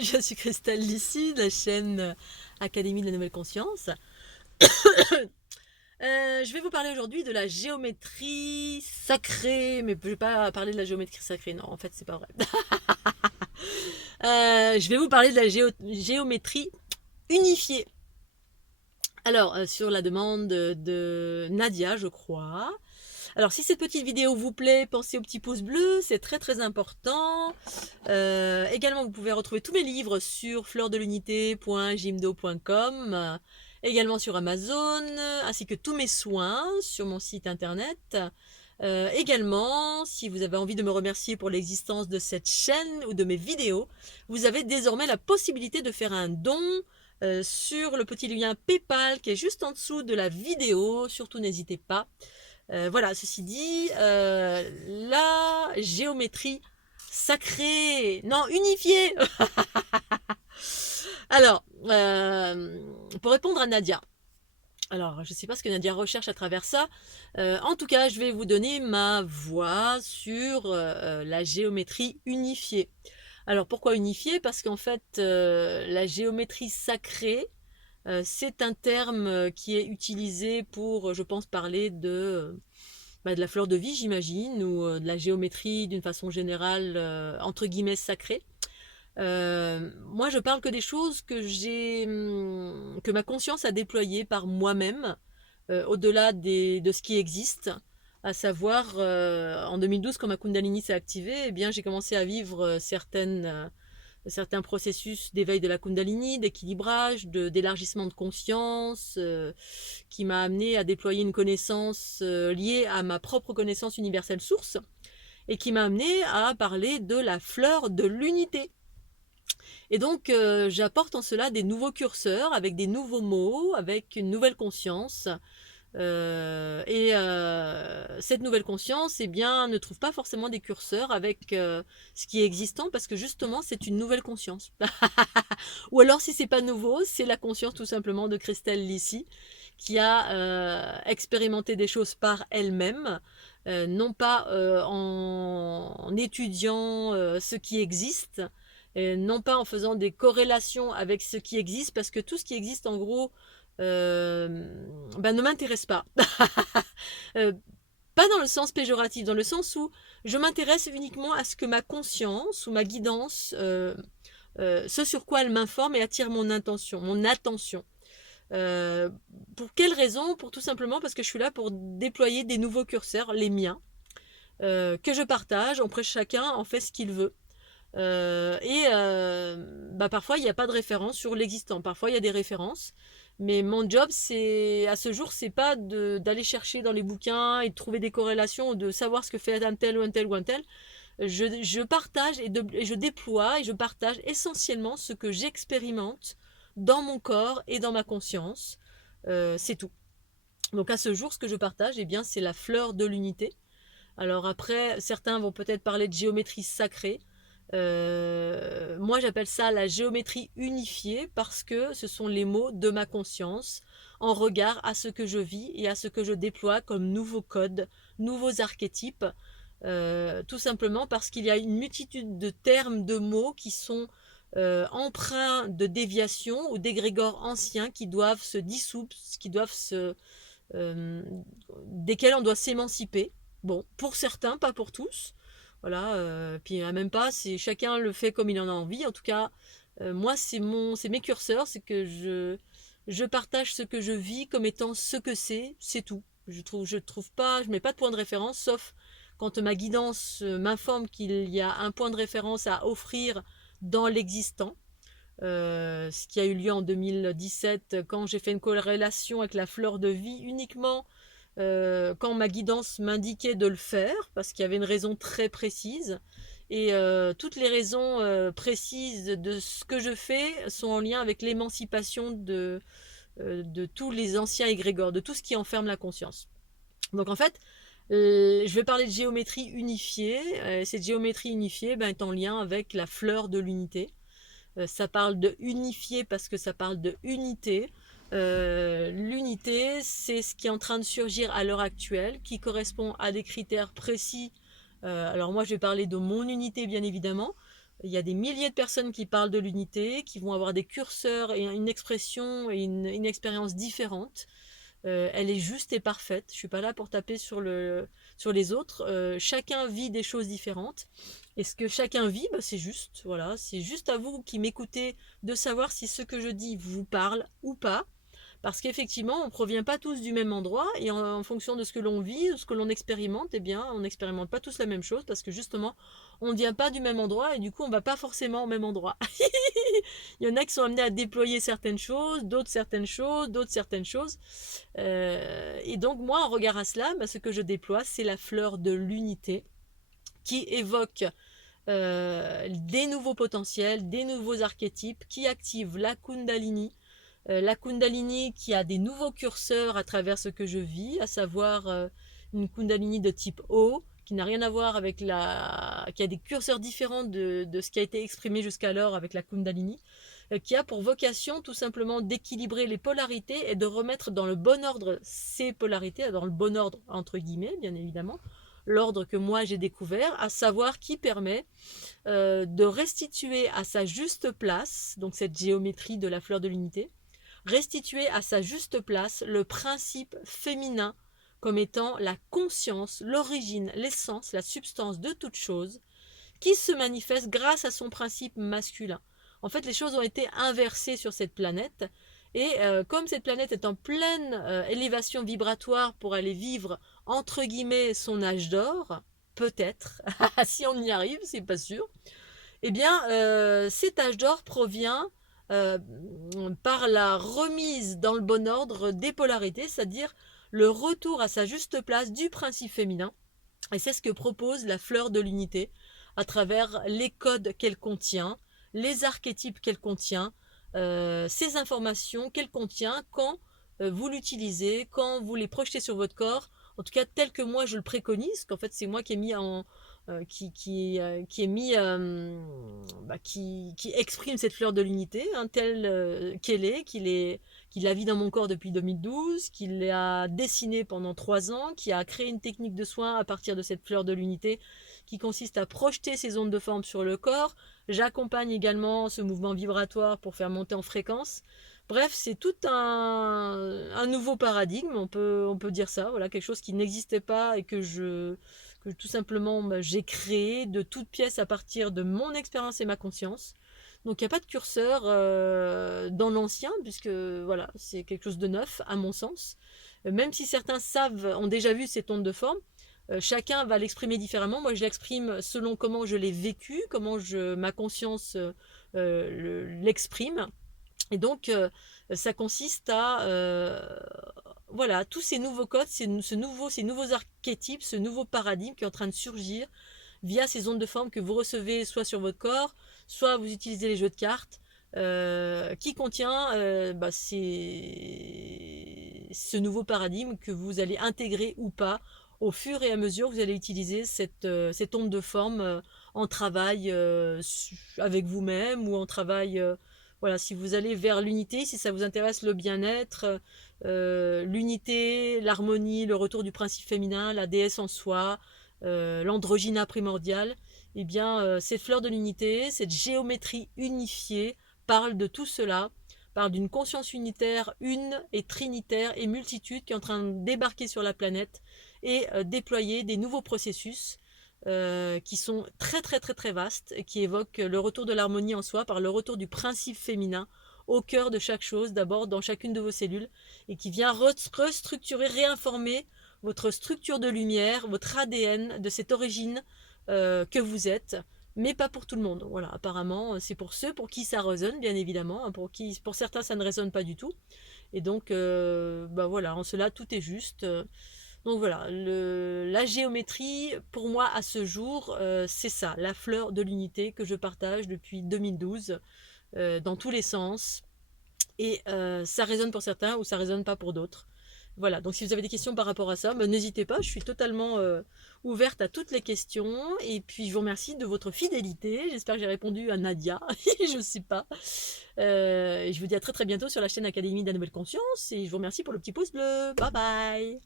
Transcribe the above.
Je suis Christelle Lissy de la chaîne Académie de la Nouvelle Conscience. Je vais vous parler aujourd'hui de la géométrie sacrée, mais je ne vais pas parler de la géométrie sacrée, non, en fait, c'est pas vrai. Je vais vous parler de la géométrie unifiée. Alors, sur la demande de Nadia, je crois. Alors, si cette petite vidéo vous plaît, pensez au petit pouce bleu, c'est très très important. Également, vous pouvez retrouver tous mes livres sur fleurdelunité.jimdo.com, également sur Amazon, ainsi que tous mes soins sur mon site internet. Également, si vous avez envie de me remercier pour l'existence de cette chaîne ou de mes vidéos, vous avez désormais la possibilité de faire un don sur le petit lien PayPal qui est juste en dessous de la vidéo. Surtout, n'hésitez pas. Voilà, ceci dit, la géométrie sacrée, non, unifiée. Alors, pour répondre à Nadia, alors je ne sais pas ce que Nadia recherche à travers ça. En tout cas, je vais vous donner ma voix sur la géométrie unifiée. Alors pourquoi unifiée? Parce qu'en fait, la géométrie sacrée, c'est un terme qui est utilisé pour, je pense, parler de la fleur de vie, j'imagine, ou de la géométrie d'une façon générale, entre guillemets, sacrée. Moi, je parle que des choses que ma conscience a déployées par moi-même, au-delà de ce qui existe. À savoir, en 2012, quand ma Kundalini s'est activée, eh bien, j'ai commencé à vivre certains processus d'éveil de la Kundalini, d'équilibrage, d'élargissement de conscience, qui m'a amené à déployer une connaissance liée à ma propre connaissance universelle source, et qui m'a amené à parler de la fleur de l'unité. Et donc, j'apporte en cela des nouveaux curseurs, avec des nouveaux mots, avec une nouvelle conscience. Cette nouvelle conscience, eh bien, ne trouve pas forcément des curseurs avec ce qui est existant, parce que justement, c'est une nouvelle conscience. Ou alors, si c'est pas nouveau, c'est la conscience tout simplement de Christelle Lissy, qui a expérimenté des choses par elle-même, non pas en étudiant ce qui existe, non pas en faisant des corrélations avec ce qui existe, parce que tout ce qui existe, en gros, ne m'intéresse pas. euh, Pas dans le sens péjoratif, dans le sens où je m'intéresse uniquement à ce que ma conscience ou ma guidance, ce sur quoi elle m'informe et attire mon attention. Euh, pour quelle raison? Pour tout simplement parce que je suis là pour déployer des nouveaux curseurs, les miens, que je partage. Après, chacun en fait ce qu'il veut. Parfois, il n'y a pas de référence sur l'existant. Parfois, il y a des références. Mais mon job, c'est à ce jour, c'est pas d'aller chercher dans les bouquins et de trouver des corrélations ou de savoir ce que fait un tel ou un tel ou un tel. Je partage et je déploie et je partage essentiellement ce que j'expérimente dans mon corps et dans ma conscience. C'est tout. Donc à ce jour, ce que je partage, eh bien, c'est la fleur de l'unité. Alors après, certains vont peut-être parler de géométrie sacrée. Moi, j'appelle ça la géométrie unifiée parce que ce sont les mots de ma conscience en regard à ce que je vis et à ce que je déploie comme nouveaux codes, nouveaux archétypes. Tout simplement parce qu'il y a une multitude de termes, de mots qui sont empreints de déviation ou d'égrégores anciens qui doivent se dissoudre, euh, desquels on doit s'émanciper. Bon, pour certains, pas pour tous. Voilà, puis même pas, c'est chacun le fait comme il en a envie. En tout cas, moi, c'est mes curseurs, c'est que je partage ce que je vis comme étant ce que c'est tout. Je trouve pas, je mets pas de point de référence, sauf quand ma guidance m'informe qu'il y a un point de référence à offrir dans l'existant. Ce qui a eu lieu en 2017 quand j'ai fait une corrélation avec la fleur de vie uniquement quand ma guidance m'indiquait de le faire, parce qu'il y avait une raison très précise. Et toutes les raisons précises de ce que je fais sont en lien avec l'émancipation de tous les anciens égrégores, de tout ce qui enferme la conscience. Donc en fait, je vais parler de géométrie unifiée. Cette géométrie unifiée est en lien avec la fleur de l'unité. Ça parle de unifié parce que ça parle de unité. L'unité, c'est ce qui est en train de surgir à l'heure actuelle, qui correspond à des critères précis. Alors moi, je vais parler de mon unité, bien évidemment. Il y a des milliers de personnes qui parlent de l'unité, qui vont avoir des curseurs et une expression et une expérience différente. Elle est juste et parfaite. Je suis pas là pour taper sur les autres. Chacun vit des choses différentes. Et ce que chacun vit, bah, c'est juste. Voilà, c'est juste à vous qui m'écoutez de savoir si ce que je dis vous parle ou pas. Parce qu'effectivement, on ne provient pas tous du même endroit et en fonction de ce que l'on vit, de ce que l'on expérimente, eh bien, on n'expérimente pas tous la même chose parce que justement, on ne vient pas du même endroit et du coup, on ne va pas forcément au même endroit. Il y en a qui sont amenés à déployer certaines choses, d'autres certaines choses, d'autres certaines choses. Et donc, moi, en regard à cela, bah, ce que je déploie, c'est la fleur de l'unité qui évoque des nouveaux potentiels, des nouveaux archétypes, qui active la Kundalini qui a des nouveaux curseurs à travers ce que je vis, à savoir une Kundalini de type O, qui n'a rien à voir avec qui a des curseurs différents de ce qui a été exprimé jusqu'alors avec la Kundalini, qui a pour vocation tout simplement d'équilibrer les polarités et de remettre dans le bon ordre ces polarités, dans le bon ordre entre guillemets, bien évidemment, l'ordre que moi j'ai découvert, à savoir qui permet de restituer à sa juste place, donc cette géométrie de la fleur de l'unité, restituer à sa juste place le principe féminin comme étant la conscience, l'origine, l'essence, la substance de toute chose, qui se manifeste grâce à son principe masculin. En fait, les choses ont été inversées sur cette planète, et comme cette planète est en pleine élévation vibratoire pour aller vivre, entre guillemets, son âge d'or, peut-être, si on y arrive, c'est pas sûr, eh bien, cet âge d'or provient euh, par la remise dans le bon ordre des polarités, c'est-à-dire le retour à sa juste place du principe féminin. Et c'est ce que propose la fleur de l'unité à travers les codes qu'elle contient, les archétypes qu'elle contient, ces informations qu'elle contient quand vous l'utilisez, quand vous les projetez sur votre corps, en tout cas tel que moi je le préconise, qu'en fait c'est moi qui ai mis qui est mis, qui exprime cette fleur de l'unité, hein, telle qu'elle est, qu'il la vit dans mon corps depuis 2012, qu'il l'a dessinée pendant 3 ans, qui a créé une technique de soin à partir de cette fleur de l'unité qui consiste à projeter ces ondes de forme sur le corps. J'accompagne également ce mouvement vibratoire pour faire monter en fréquence. Bref, c'est tout un nouveau paradigme, on peut dire ça, voilà, quelque chose qui n'existait pas et que tout simplement j'ai créé de toutes pièces à partir de mon expérience et ma conscience. Donc il n'y a pas de curseur dans l'ancien, puisque voilà, c'est quelque chose de neuf à mon sens. Même si certains ont déjà vu cette onde de forme, chacun va l'exprimer différemment. Moi je l'exprime selon comment je l'ai vécu, comment ma conscience l'exprime. Et donc, ça consiste à, voilà, tous ces nouveaux codes, ces nouveaux archétypes, ce nouveau paradigme qui est en train de surgir via ces ondes de forme que vous recevez soit sur votre corps, soit vous utilisez les jeux de cartes, qui contient ce nouveau paradigme que vous allez intégrer ou pas au fur et à mesure que vous allez utiliser cette onde de forme en travail avec vous-même ou en travail voilà, si vous allez vers l'unité, si ça vous intéresse le bien-être, l'unité, l'harmonie, le retour du principe féminin, la déesse en soi, l'androgyna primordial, eh bien, cette fleur de l'unité, cette géométrie unifiée parle de tout cela, parle d'une conscience unitaire, une et trinitaire et multitude qui est en train de débarquer sur la planète et déployer des nouveaux processus qui sont très très très très vastes et qui évoquent le retour de l'harmonie en soi par le retour du principe féminin au cœur de chaque chose, d'abord dans chacune de vos cellules, et qui vient restructurer, réinformer votre structure de lumière, votre ADN de cette origine que vous êtes, mais pas pour tout le monde. Voilà, apparemment, c'est pour ceux pour qui ça résonne, bien évidemment, hein, pour certains ça ne résonne pas du tout. Et donc, voilà, en cela tout est juste. Donc voilà, la géométrie, pour moi, à ce jour, c'est ça, la fleur de l'unité que je partage depuis 2012, dans tous les sens. Et ça résonne pour certains ou ça résonne pas pour d'autres. Voilà, donc si vous avez des questions par rapport à ça, n'hésitez pas, je suis totalement ouverte à toutes les questions. Et puis je vous remercie de votre fidélité. J'espère que j'ai répondu à Nadia, je ne sais pas. Et je vous dis à très très bientôt sur la chaîne Académie de la Nouvelle Conscience. Et je vous remercie pour le petit pouce bleu. Bye bye.